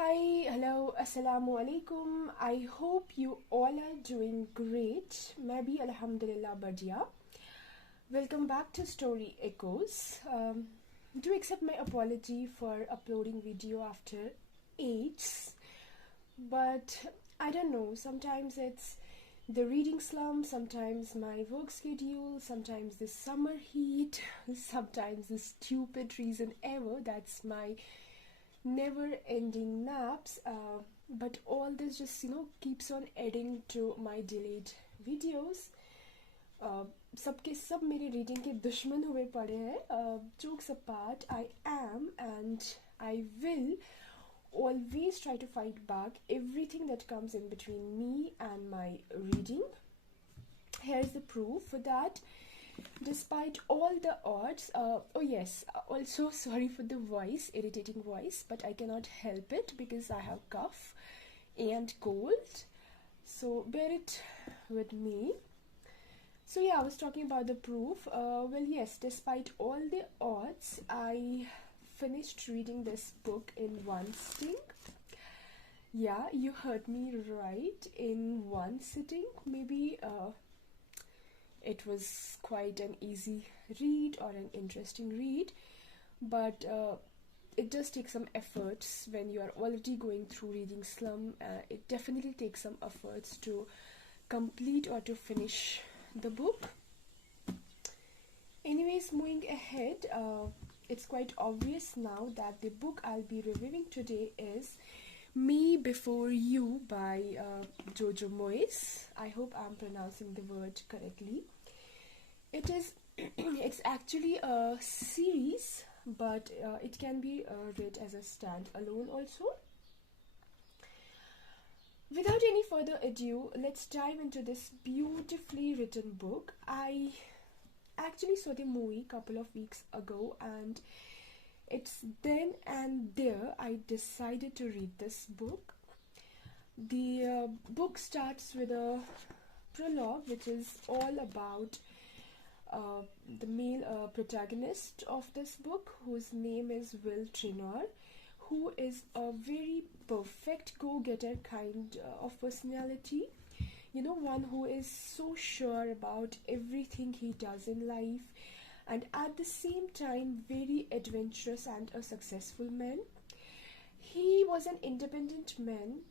Hi, hello, assalamu alaikum. I hope you all are doing great. Maybe alhamdulillah badya. Welcome back to Story Echoes. Do accept my apology for uploading video after ages, but I don't know. Sometimes it's the reading slump, sometimes my work schedule, sometimes the summer heat, sometimes the stupid reason ever. That's my never ending naps, but all this just keeps on adding to my delayed videos. सबके सब मेरे reading के दुश्मन हुए पड़े हैं. Jokes apart, I am and I will always try to fight back everything that comes in between me and my reading. Here's the proof for that. Despite all the odds, oh yes, also sorry for the voice, irritating voice, but I cannot help it because I have cough and cold, so bear it with me. So yeah, I was talking about the proof. Well, yes, despite all the odds, I finished reading this book in one sitting. Yeah, you heard me right, in one sitting. Maybe it was quite an easy read or an interesting read, but it does take some efforts when you are already going through reading slum. It definitely takes some efforts to complete or to finish the book. Anyways, moving ahead, it's quite obvious now that the book I'll be reviewing today is Me Before You by Jojo Moyes. I hope I'm pronouncing the word correctly. It's actually a series, but it can be read as a stand-alone also. Without any further ado, let's dive into this beautifully written book. I actually saw the movie a couple of weeks ago, and it's then and there I decided to read this book. The book starts with a prologue, which is all about the male protagonist of this book, whose name is Traynor, who is a very perfect go-getter kind of personality. You know, one who is so sure about everything he does in life, and at the same time very adventurous and a successful man. He was an independent man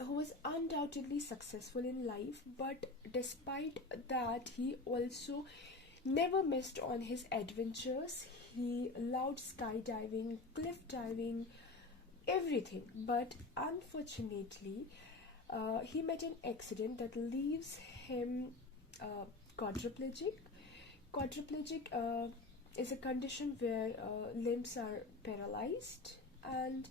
who was undoubtedly successful in life, but despite that, he also never missed on his adventures. He loved skydiving, cliff diving, everything. But unfortunately, he met an accident that leaves him quadriplegic. Quadriplegic is a condition where limbs are paralyzed, and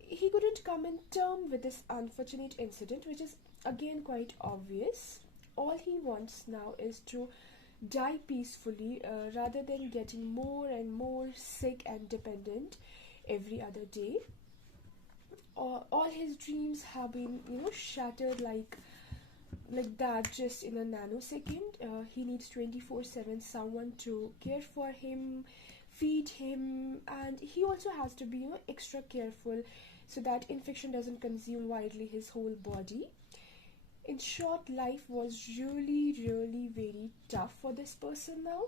he couldn't come in term with this unfortunate incident, which is again quite obvious. All he wants now is to die peacefully, rather than getting more and more sick and dependent every other day. All his dreams have been, shattered like that, just in a nanosecond. He needs 24/7 someone to care for him, feed him, and he also has to be extra careful so that infection doesn't consume widely his whole body. In short, life was really very tough for this person now.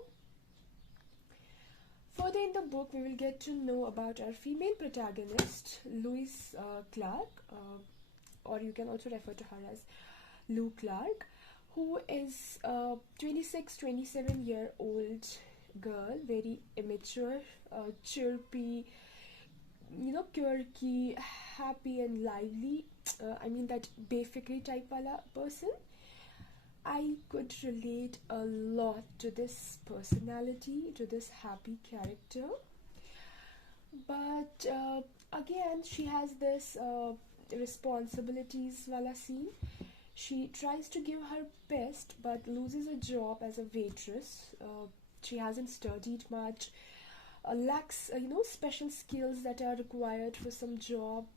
Further in the book, we will get to know about our female protagonist, Louisa Clark, or you can also refer to her as Lou Clark, who is a 26-27-year-old girl, very immature, chirpy, quirky, happy and lively. I mean that Bayfikri type wala person. I could relate a lot to this personality, to this happy character. But again, she has this responsibilities wala scene. She tries to give her best but loses a job as a waitress. She hasn't studied much, lacks special skills that are required for some job,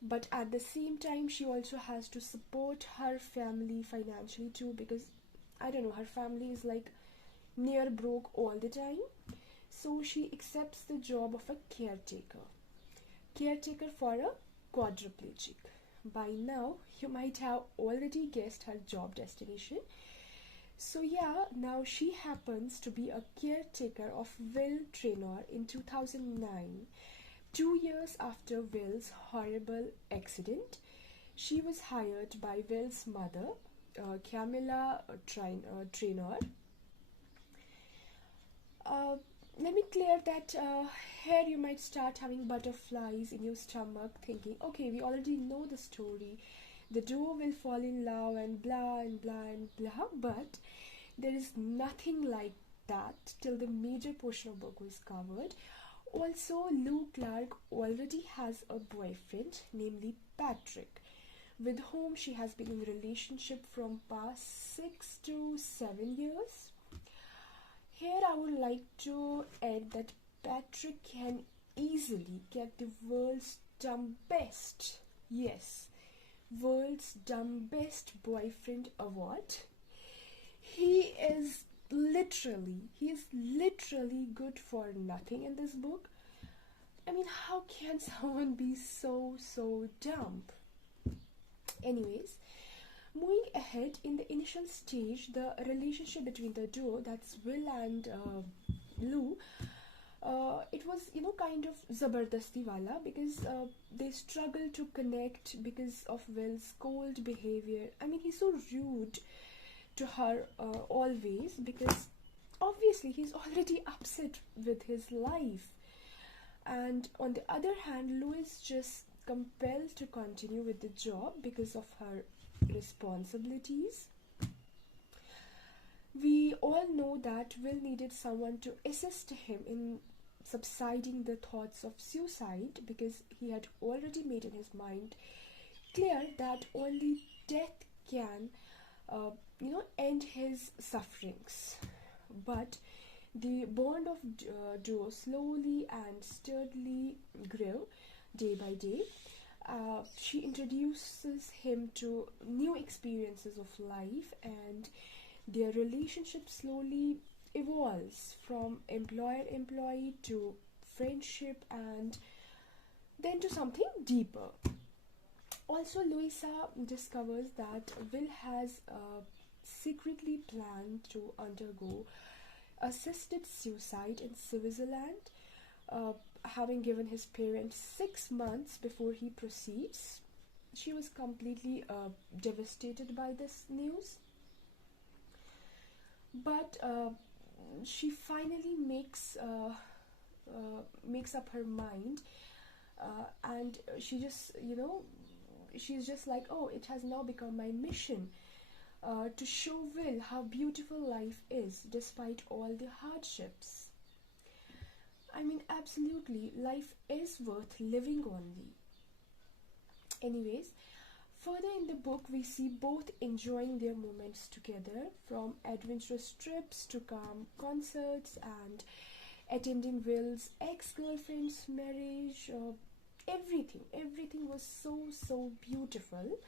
but at the same time she also has to support her family financially too, because I don't know, her family is like near broke all the time. So she accepts the job of a caretaker. caretaker for a quadriplegic. By now, you might have already guessed her job destination. So yeah, now she happens to be a caretaker of Will Traynor in 2009, 2 years after Will's horrible accident. She was hired by Will's mother, Camilla Traynor. Let me clear that here you might start having butterflies in your stomach, thinking, okay, we already know the story. The duo will fall in love and blah and blah and blah, but there is nothing like that till the major portion of book was covered. Also, Lou Clark already has a boyfriend, namely Patrick, with whom she has been in a relationship from past 6 to 7 years. Here I would like to add that Patrick can easily get the world's dumbest, yes, world's dumbest boyfriend award. He is literally good for nothing in this book. I mean, how can someone be so dumb? Anyways, moving ahead, in the initial stage, the relationship between the duo, that's Will and Lou, it was, kind of zabardasti wala, because they struggle to connect because of Will's cold behavior. I mean, he's so rude to her always, because obviously he's already upset with his life. And on the other hand, Lou is just compelled to continue with the job because of her responsibilities. We all know that Will needed someone to assist him in subsiding the thoughts of suicide, because he had already made in his mind clear that only death can end his sufferings. But the bond of duo slowly and sturdily grew day by day. She introduces him to new experiences of life, and their relationship slowly evolves from employer-employee to friendship, and then to something deeper. Also, Louisa discovers that Will has secretly planned to undergo assisted suicide in Switzerland, having given his parents 6 months before he proceeds. She was completely devastated by this news, but she finally makes up her mind, and she's just like, oh, it has now become my mission to show Will how beautiful life is despite all the hardships. I mean, absolutely, life is worth living only. Anyways, further in the book, we see both enjoying their moments together, from adventurous trips to calm concerts and attending Will's ex-girlfriend's marriage. Everything was so beautiful.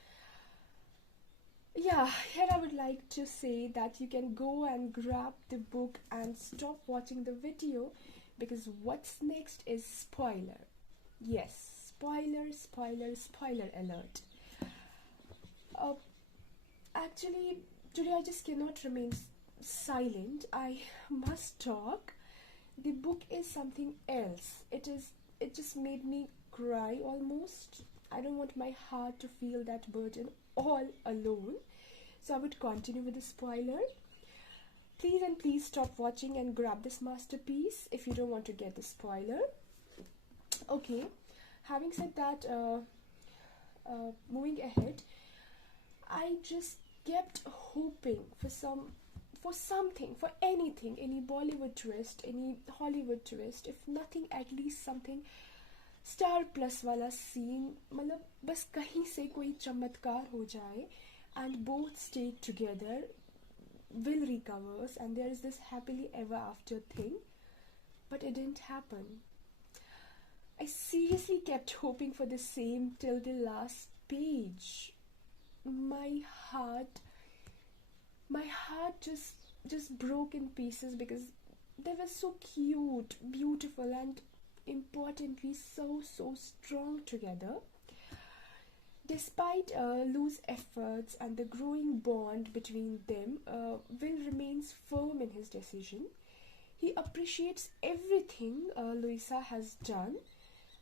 Yeah, here I would like to say that you can go and grab the book and stop watching the video, because what's next is spoiler. Yes, spoiler alert. Actually, today I just cannot remain silent. I must talk. The book is something else. It just made me cry almost. I don't want my heart to feel that burden all alone. So I would continue with the spoiler. Please stop watching and grab this masterpiece if you don't want to get the spoiler. Okay, having said that, moving ahead, I just kept hoping for something, for anything, any Bollywood twist, any Hollywood twist, if nothing, at least something star plus वाला scene, मतलब बस कहीं से कोई चमत्कार हो जाए, and both stay together, Will recovers, and there is this happily ever after thing, but it didn't happen. I seriously kept hoping for the same till the last page. My heart just broke in pieces, because they were so cute, beautiful, and importantly so strong together. Despite Lou's efforts and the growing bond between them, Will remains firm in his decision. He appreciates everything Louisa has done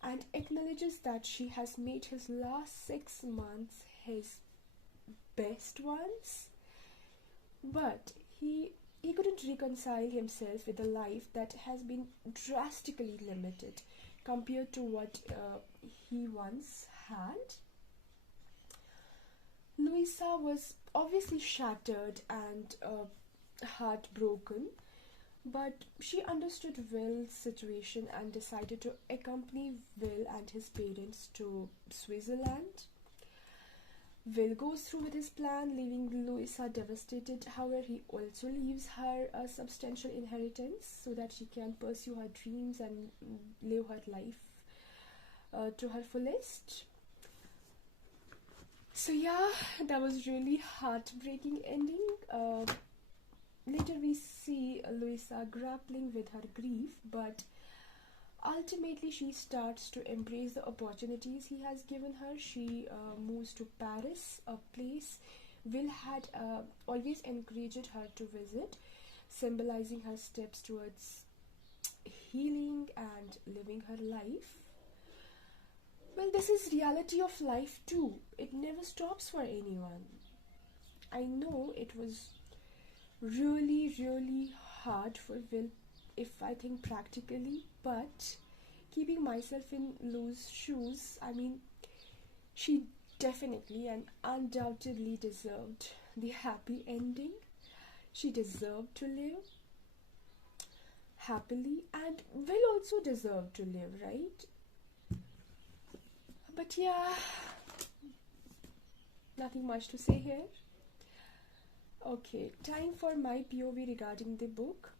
and acknowledges that she has made his last 6 months his best ones. But he couldn't reconcile himself with a life that has been drastically limited compared to what he once had. Louisa was obviously shattered and heartbroken, but she understood Will's situation and decided to accompany Will and his parents to Switzerland. Will goes through with his plan, leaving Louisa devastated. However, he also leaves her a substantial inheritance so that she can pursue her dreams and live her life to her fullest. So yeah, that was really heartbreaking ending. Later we see Louisa grappling with her grief, but ultimately she starts to embrace the opportunities he has given her. She moves to Paris, a place Will had always encouraged her to visit, symbolizing her steps towards healing and living her life. Well, this is reality of life too. It never stops for anyone. I know it was really hard for Will, if I think practically, but keeping myself in Lou's shoes, I mean, she definitely and undoubtedly deserved the happy ending. She deserved to live happily, and Will also deserved to live, right? But yeah, nothing much to say here. Okay, time for my POV regarding the book.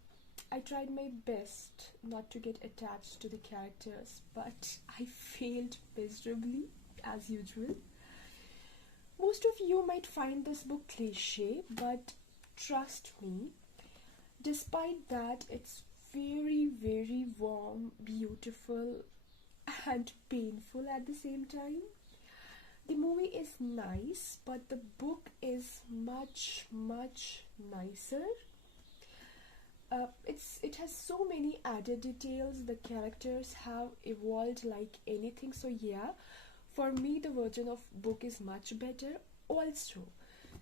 I tried my best not to get attached to the characters, but I failed miserably, as usual. Most of you might find this book cliche, but trust me, despite that, it's very warm, beautiful, and painful at the same time. The movie is nice, but the book is much nicer. It has so many added details. The characters have evolved like anything. So yeah, for me the version of book is much better. Also,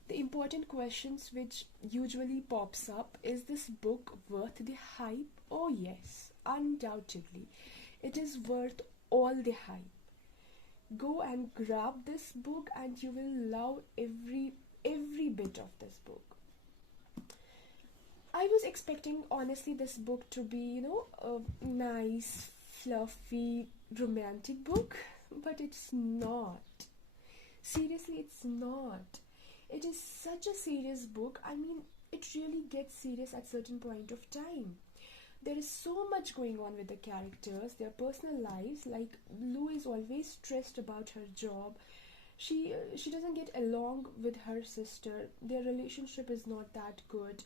the important questions which usually pops up: is this book worth the hype? Oh yes, undoubtedly, it is worth all the hype. Go and grab this book and you will love every bit of this book. I was expecting honestly this book to be, a nice, fluffy, romantic book, but it's not. Seriously, it's not. It is such a serious book. I mean, it really gets serious at certain point of time. There is so much going on with the characters, their personal lives. Like, Lou is always stressed about her job. She doesn't get along with her sister. Their relationship is not that good.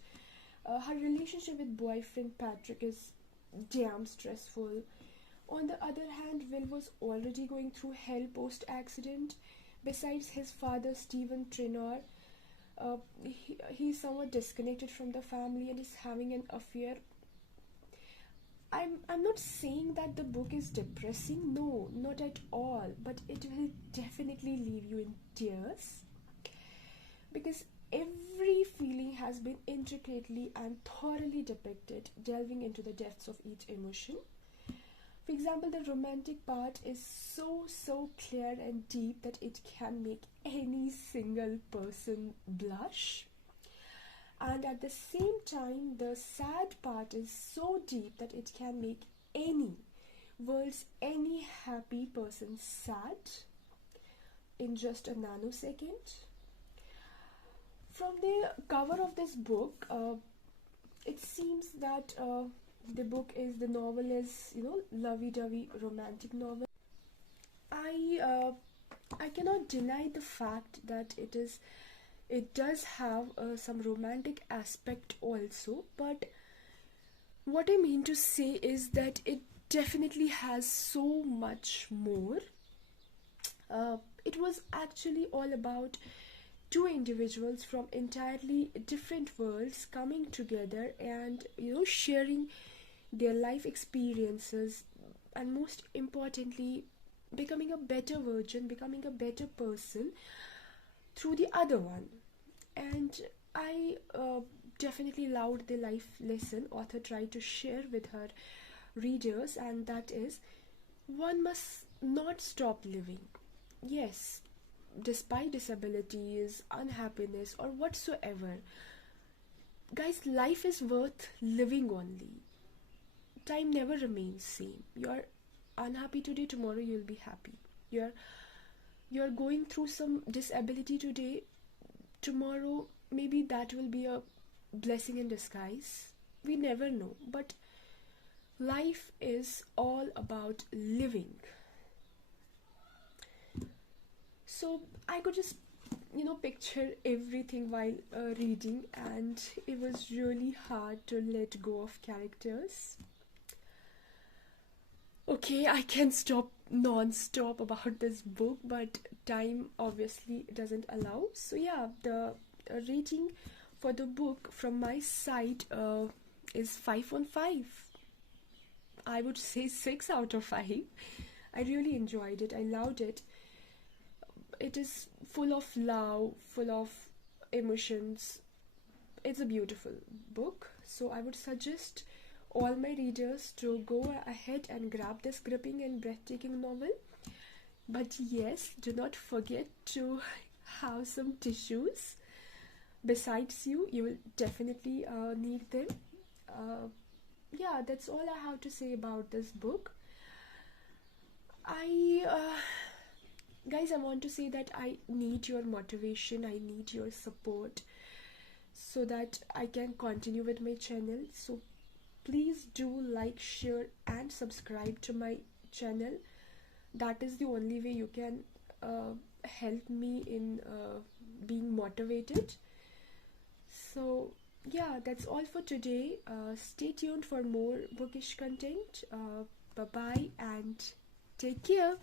Her relationship with boyfriend Patrick is damn stressful. On the other hand, Will was already going through hell post-accident. Besides his father, Stephen Traynor, he's somewhat disconnected from the family and is having an affair. I'm not saying that the book is depressing, no, not at all, but it will definitely leave you in tears because every feeling has been intricately and thoroughly depicted, delving into the depths of each emotion. For example, the romantic part is so clear and deep that it can make any single person blush. And at the same time, the sad part is so deep that it can make any happy person sad in just a nanosecond. From the cover of this book, it seems that the novel is, lovey-dovey romantic novel. I cannot deny the fact that it does have some romantic aspect also, but what I mean to say is that it definitely has so much more. It was actually all about two individuals from entirely different worlds coming together and sharing their life experiences, and most importantly becoming a better version, becoming a better person through the other one. And I definitely loved the life lesson author tried to share with her readers, and that is, one must not stop living. Yes, despite disabilities, unhappiness, or whatsoever, guys, life is worth living only. Time never remains same. You're unhappy today, tomorrow you'll be happy. You're going through some disability today, tomorrow maybe that will be a blessing in disguise. We never know, but life is all about living. So I could just picture everything while reading, and it was really hard to let go of characters. Okay, I can stop non-stop about this book, but time obviously doesn't allow. So yeah, the rating for the book from my side is 5 on 5. I would say 6 out of 5. I really enjoyed it. I loved it. It is full of love, full of emotions. It's a beautiful book. So I would suggest all my readers to go ahead and grab this gripping and breathtaking novel. But yes, do not forget to have some tissues besides you. You will definitely need them. Yeah, that's all I have to say about this book. Guys, I want to say that I need your motivation, I need your support so that I can continue with my channel. So please do like, share, and subscribe to my channel. That is the only way you can help me in being motivated. So yeah, that's all for today. Stay tuned for more bookish content. Bye bye and take care.